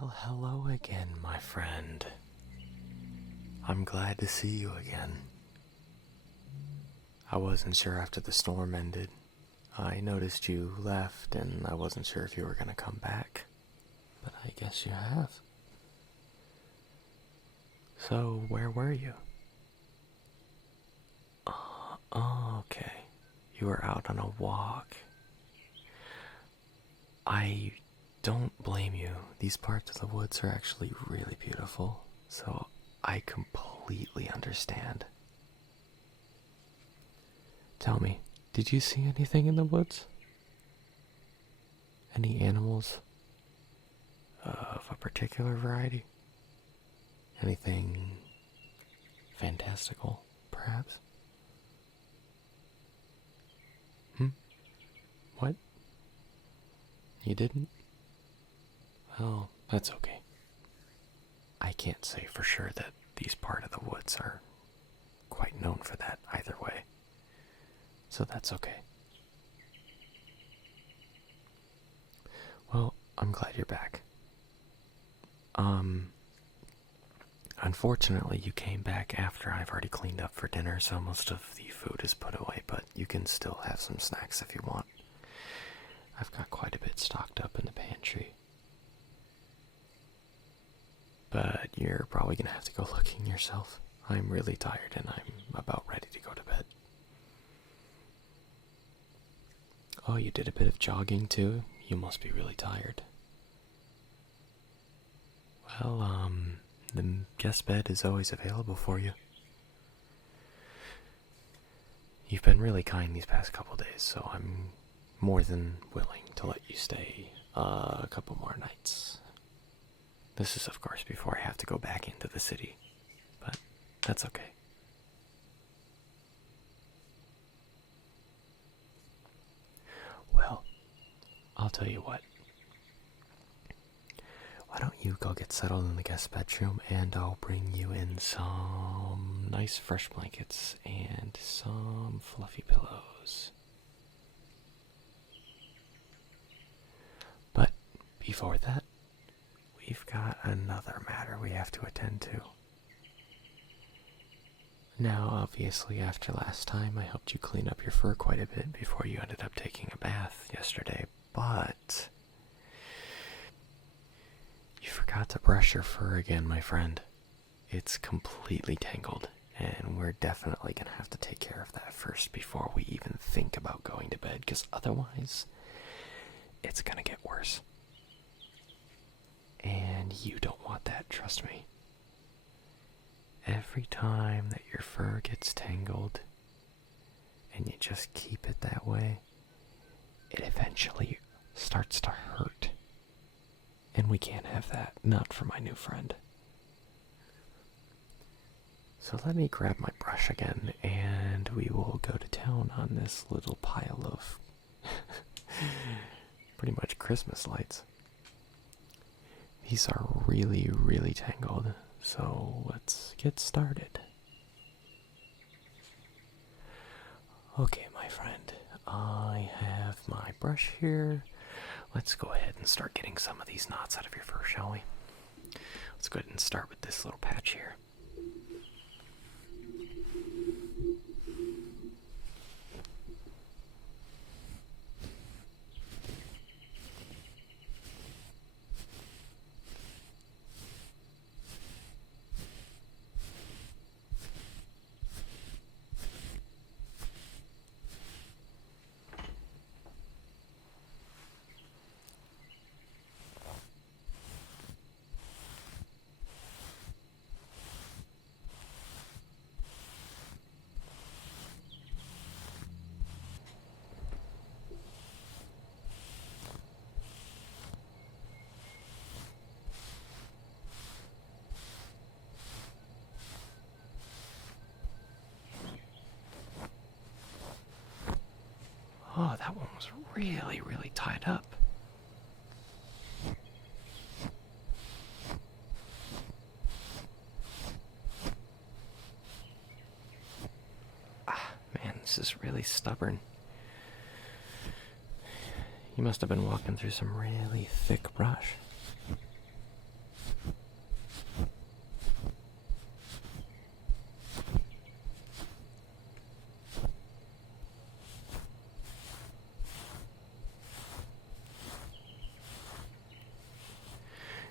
Well, hello again, my friend. I'm glad to see you again. I wasn't sure after the storm ended. I noticed you left, and I wasn't sure if you were gonna come back. But I guess you have. So, where were you? Okay. You were out on a walk. I don't blame you. These parts of the woods are actually really beautiful, so I completely understand. Tell me, did you see anything in the woods? Any animals of a particular variety? Anything fantastical, perhaps? What? You didn't? Well, that's okay. I can't say for sure that these part of the woods are quite known for that either way. So that's okay. Well, I'm glad you're back. Unfortunately, you came back after I've already cleaned up for dinner, so most of the food is put away, but you can still have some snacks if you want. I've got quite a bit stocked up in the pantry. But you're probably gonna have to go looking yourself. I'm really tired and I'm about ready to go to bed. Oh, you did a bit of jogging too? You must be really tired. Well, the guest bed is always available for you. You've been really kind these past couple days, so I'm more than willing to let you stay a couple more nights. This is, of course, before I have to go back into the city, but that's okay. Well, I'll tell you what. Why don't you go get settled in the guest bedroom, and I'll bring you in some nice fresh blankets and some fluffy pillows. But before that, we've got another matter we have to attend to. Now, obviously, after last time, I helped you clean up your fur quite a bit before you ended up taking a bath yesterday, but you forgot to brush your fur again, my friend. It's completely tangled, and we're definitely gonna have to take care of that first before we even think about going to bed, because otherwise, it's gonna get worse. And you don't want that, trust me. Every time that your fur gets tangled, and you just keep it that way, it eventually starts to hurt. And we can't have that, not for my new friend. So let me grab my brush again, and we will go to town on this little pile of pretty much Christmas lights. These are really, really tangled, so let's get started. Okay, my friend, I have my brush here. Let's go ahead and start getting some of these knots out of your fur, shall we? Let's go ahead and start with this little patch here. Oh, that one was really, really tied up. Man, this is really stubborn. You must have been walking through some really thick brush.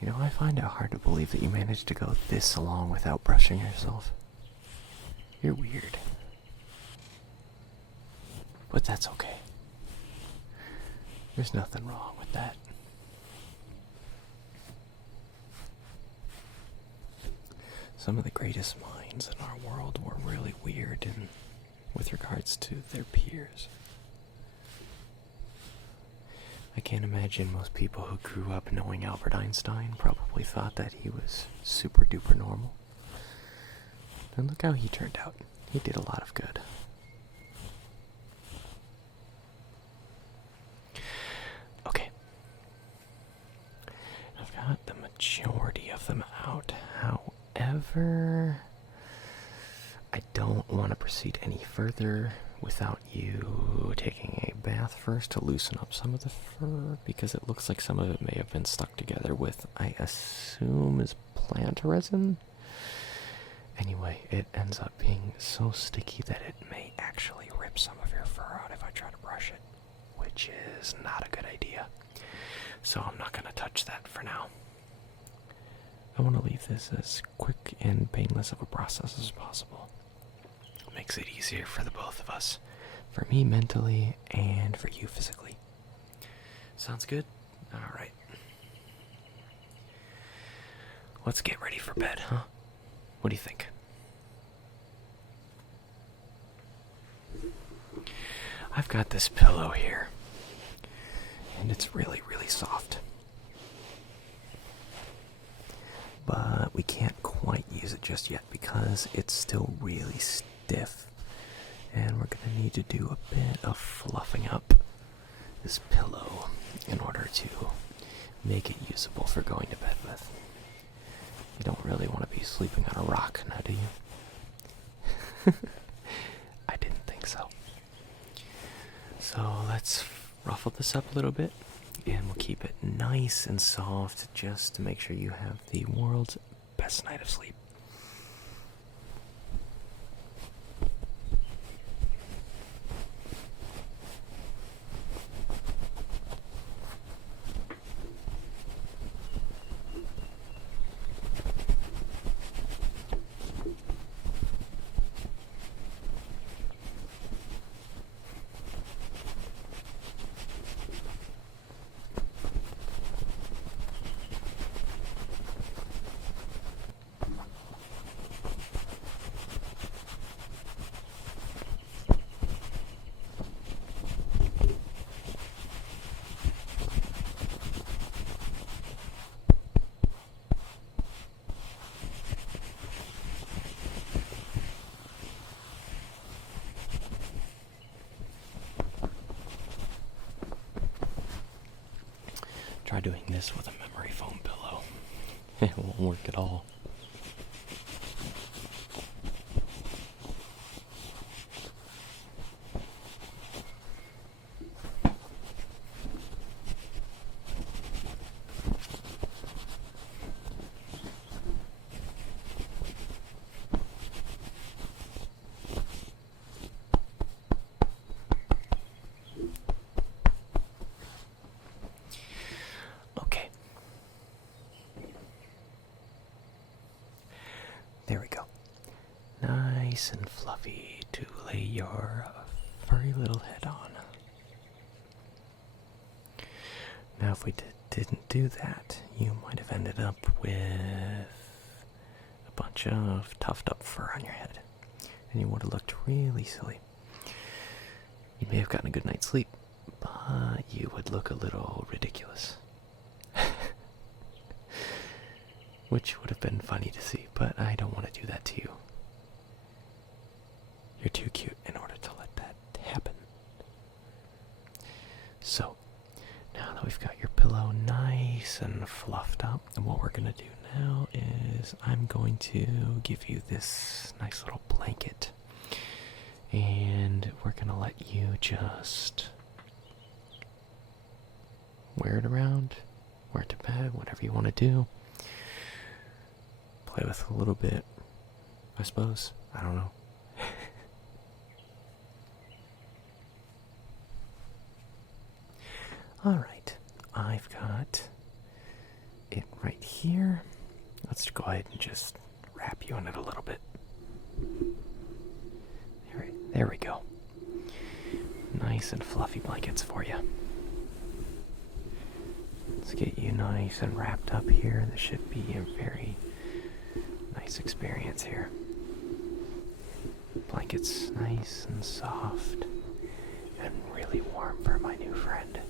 You know, I find it hard to believe that you managed to go this long without brushing yourself. You're weird. But that's okay. There's nothing wrong with that. Some of the greatest minds in our world were really weird with regards to their peers. I can't imagine most people who grew up knowing Albert Einstein probably thought that he was super duper normal. And look how he turned out. He did a lot of good. Okay. I've got the majority of them out. However, I don't want to proceed any further without you taking a bath first to loosen up some of the fur, because it looks like some of it may have been stuck together with, I assume, is plant resin. Anyway, it ends up being so sticky that it may actually rip some of your fur out if I try to brush it, which is not a good idea. So I'm not going to touch that for now. I want to leave this as quick and painless of a process as possible. It makes it easier for the both of us. For me mentally and for you physically. Sounds good? Alright. Let's get ready for bed, huh? What do you think? I've got this pillow here. And it's really, really soft. But we can't quite use it just yet because it's still really stiff. And we're going to need to do a bit of fluffing up this pillow in order to make it usable for going to bed with. You don't really want to be sleeping on a rock, now do you? I didn't think so. So let's ruffle this up a little bit, and we'll keep it nice and soft just to make sure you have the world's best night of sleep. Try doing this with a memory foam pillow. It won't work at all. There we go. Nice and fluffy to lay your furry little head on. Now if we didn't do that, you might have ended up with a bunch of tufted up fur on your head. And you would have looked really silly. You may have gotten a good night's sleep, but you would look a little ridiculous. Which would have been funny to see, but I don't want to do that to you. You're too cute in order to let that happen. So, now that we've got your pillow nice and fluffed up, and what we're going to do now is I'm going to give you this nice little blanket. And we're going to let you just wear it around, wear it to bed, whatever you want to do. Play with a little bit, I suppose. I don't know. Alright, I've got it right here. Let's go ahead and just wrap you in it a little bit. There we go. Nice and fluffy blankets for you. Let's get you nice and wrapped up here. This should be a very nice experience here. Blankets nice and soft and really warm for my new friend.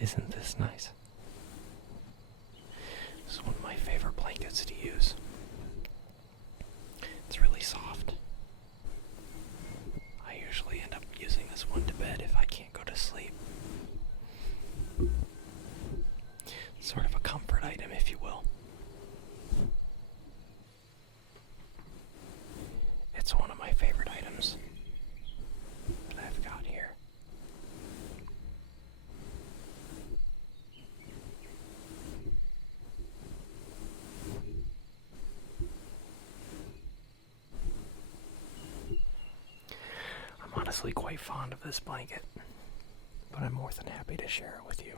Isn't this nice? This is one of my favorite blankets to use. It's really soft. I usually end up using this one to bed if I can't go to sleep. Sort of a comfort item, if you will. It's one of my favorite items that I've got here. Honestly quite fond of this blanket, but I'm more than happy to share it with you.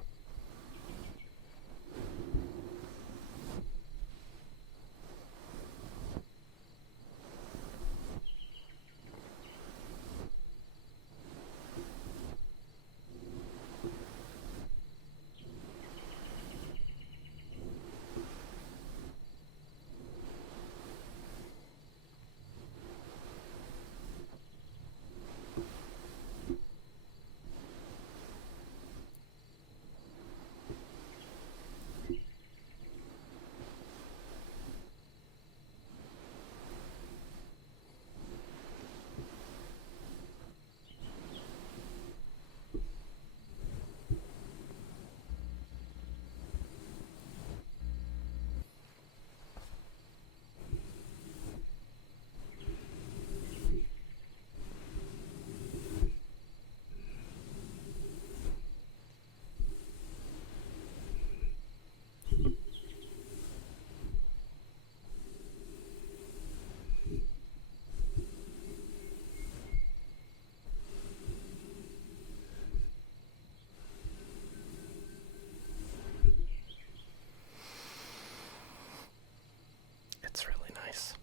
It's really nice.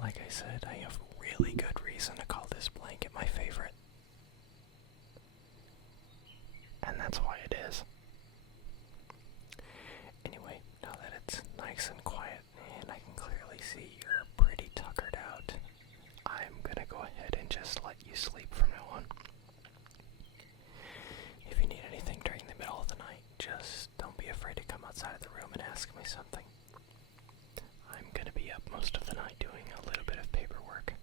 Like I said, I have really good reason to call this blanket my favorite. And that's why it is. Anyway, now that it's nice and quiet and I can clearly see you're pretty tuckered out, I'm gonna go ahead and just let you sleep from now on. If you need anything during the middle of the night, just don't be afraid to come outside of the room and ask me something. I'm gonna be up most of the night doing a little bit of paperwork.